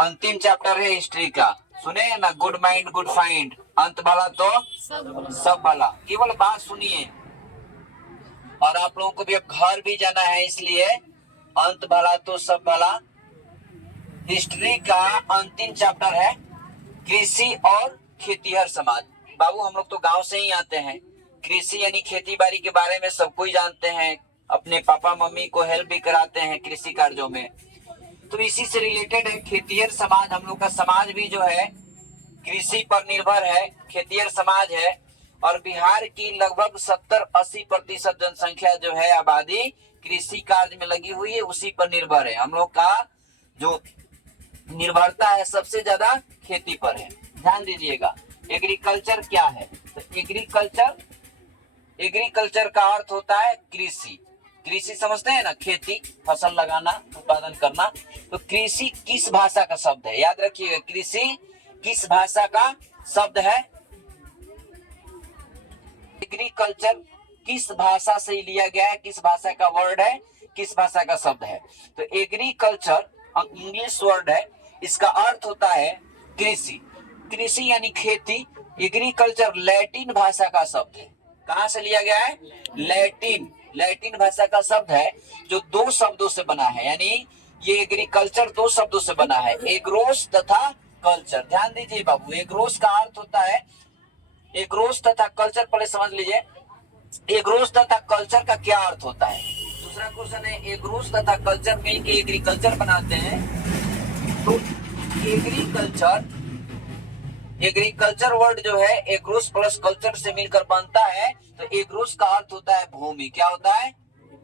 अंतिम चैप्टर है हिस्ट्री का, सुने ना, गुड माइंड गुड फाइंड, अंत भला तो सब भला। केवल बात सुनिए, और आप लोगों को भी अब घर भी जाना है, इसलिए अंत भला तो सब भला। हिस्ट्री का अंतिम चैप्टर है कृषि और खेतीहर समाज। बाबू हम लोग तो गांव से ही आते हैं, कृषि यानी खेती बाड़ी के बारे में सब कोई जानते हैं, अपने पापा मम्मी को हेल्प भी कराते हैं कृषि कार्यों में। तो इसी से रिलेटेड है खेतीहर समाज। हम लोग का समाज भी जो है कृषि पर निर्भर है, खेतीहर समाज है। और बिहार की लगभग 70-80% जनसंख्या जो है आबादी कृषि कार्य में लगी हुई है, उसी पर निर्भर है। हम लोग का जो निर्भरता है सबसे ज्यादा खेती पर है। ध्यान दीजिएगा, एग्रीकल्चर क्या है? तो एग्रीकल्चर का अर्थ होता है कृषि। कृषि समझते हैं ना, खेती, फसल लगाना, उत्पादन करना। तो कृषि किस भाषा का शब्द है? याद रखिएगा, कृषि किस भाषा का शब्द है? एग्रीकल्चर किस भाषा से लिया गया है, किस भाषा का वर्ड है, किस भाषा का शब्द है? तो एग्रीकल्चर इंग्लिश वर्ड है, इसका अर्थ होता है कृषि। कृषि यानी खेती। एग्रीकल्चर लैटिन भाषा का शब्द है। कहां से लिया गया है? लैटिन भाषा का शब्द है, जो 2 शब्दों से बना है। यानी ये एग्रीकल्चर 2 शब्दों से बना है, एग्रोस तथा कल्चर। ध्यान दीजिए बाबू, एग्रोस का अर्थ होता है, एग्रोस तथा कल्चर पहले समझ लीजिए, एग्रोस तथा कल्चर का क्या अर्थ होता है। दूसरा क्वेश्चन है, एग्रोस तथा कल्चर मिलकर एग्रीकल्चर बनाते हैं। तो एग्रीकल्चर वर्ड जो है एग्रोस प्लस कल्चर से मिलकर बनता है। तो एग्रोस का अर्थ होता है भूमि, क्या होता है?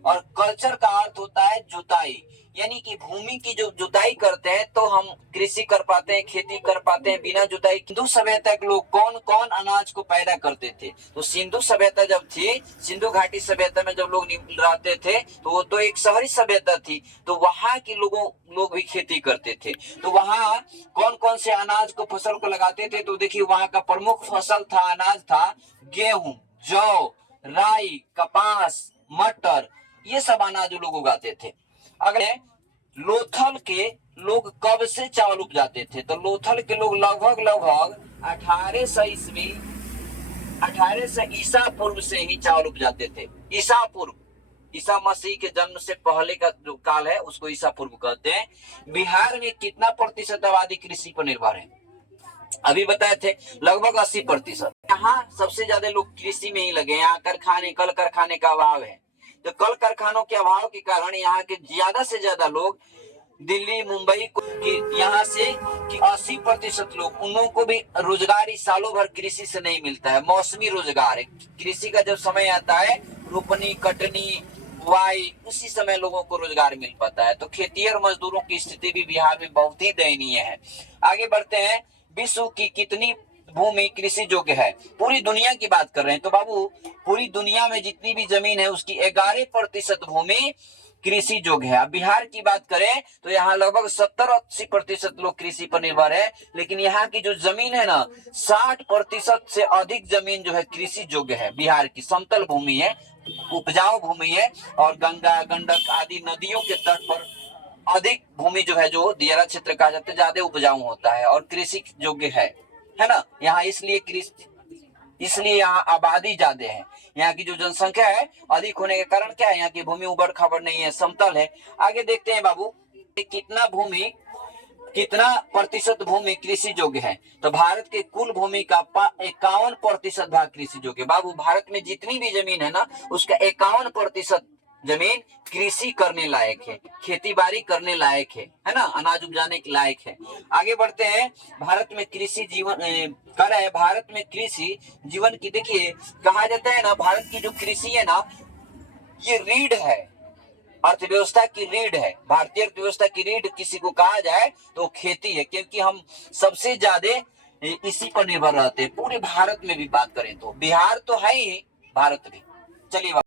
और कल्चर का अर्थ होता है जुताई। यानी कि भूमि की जो जुताई करते हैं तो हम कृषि कर पाते हैं, खेती कर पाते हैं। बिना जुताई सिंधु सभ्यता के लोग कौन कौन अनाज को पैदा करते थे? तो सिंधु सभ्यता जब थी, सिंधु घाटी सभ्यता में जब लोग रहते थे, तो वो तो एक शहरी सभ्यता थी, तो वहां के लोग भी खेती करते थे। तो वहां कौन कौन से अनाज को, फसल को लगाते थे? तो देखिए, वहां का प्रमुख फसल था, अनाज था गेहूं, जौ, राई, कपास, मटर, ये सब अनाज लोग उगाते थे। अगले, लोथल के लोग कब से चावल उपजाते थे? तो लोथल के लोग लगभग 1800 ईस्वी, 1800 ईसा पूर्व से ही चावल उपजाते थे। ईसा पूर्व, ईसा मसीह के जन्म से पहले का जो काल है उसको ईसा पूर्व कहते हैं। बिहार में कितना प्रतिशत आबादी कृषि पर निर्भर है? अभी बताए थे लगभग 80%। यहाँ सबसे ज्यादा लोग कृषि में ही लगे। यहाँ कल कारखाने का अभाव है। तो कल कारखानों के अभाव के कारण यहाँ के ज्यादा से ज्यादा लोग दिल्ली, मुंबई यहाँ से कि 80% लोग, उन लोगों को भी रोजगार इस सालों भर कृषि से नहीं मिलता है। मौसमी रोजगार है। कृषि का जब समय आता है, रोपनी, कटनी, बुआई, उसी समय लोगों को रोजगार मिल पाता है। तो खेतीहर मजदूरों की स्थिति भी बिहार में बहुत ही दयनीय है। आगे बढ़ते हैं, विश्व की कितनी भूमि कृषि योग्य है? पूरी दुनिया की बात कर रहे हैं। तो बाबू, पूरी दुनिया में जितनी भी जमीन है उसकी 11% भूमि कृषि योग्य है। अब बिहार की बात करें तो यहाँ लगभग 70-80% लोग कृषि पर निर्भर है। लेकिन यहाँ की जो जमीन है ना, 60% से अधिक जमीन जो है कृषि योग्य है। बिहार की समतल भूमि है, उपजाऊ भूमि है, और गंगा, गंडक आदि नदियों के तट पर अधिक भूमि जो है, जो दियारा क्षेत्र कहा जाता है, ज्यादा उपजाऊ होता है और कृषि योग्य है ना। यहाँ इसलिए यहाँ आबादी ज्यादा है। यहाँ की जो जनसंख्या है अधिक होने के कारण क्या है, यहाँ की भूमि उबड़ खाबड़ नहीं है, समतल है। आगे देखते हैं बाबू, कितना प्रतिशत भूमि कृषि योग्य है? तो भारत के कुल भूमि का 51% भाग कृषि योग्य। बाबू, भारत में जितनी भी जमीन है ना, उसका 51% जमीन कृषि करने लायक है, खेती बाड़ी करने लायक है ना, अनाज उपजाने के लायक है। आगे बढ़ते हैं, भारत में कृषि जीवन कर रहा है। भारत में कृषि जीवन की, देखिए कहा जाता है ना, भारत की जो कृषि है ना, ये रीढ़ है, अर्थव्यवस्था की रीढ़ है। भारतीय अर्थव्यवस्था की रीढ़ किसी को कहा जाए तो खेती है, क्योंकि हम सबसे ज्यादा इसी पर निर्भर रहते हैं। पूरे भारत में भी बात करें तो बिहार तो है ही, भारत भी। चलिए।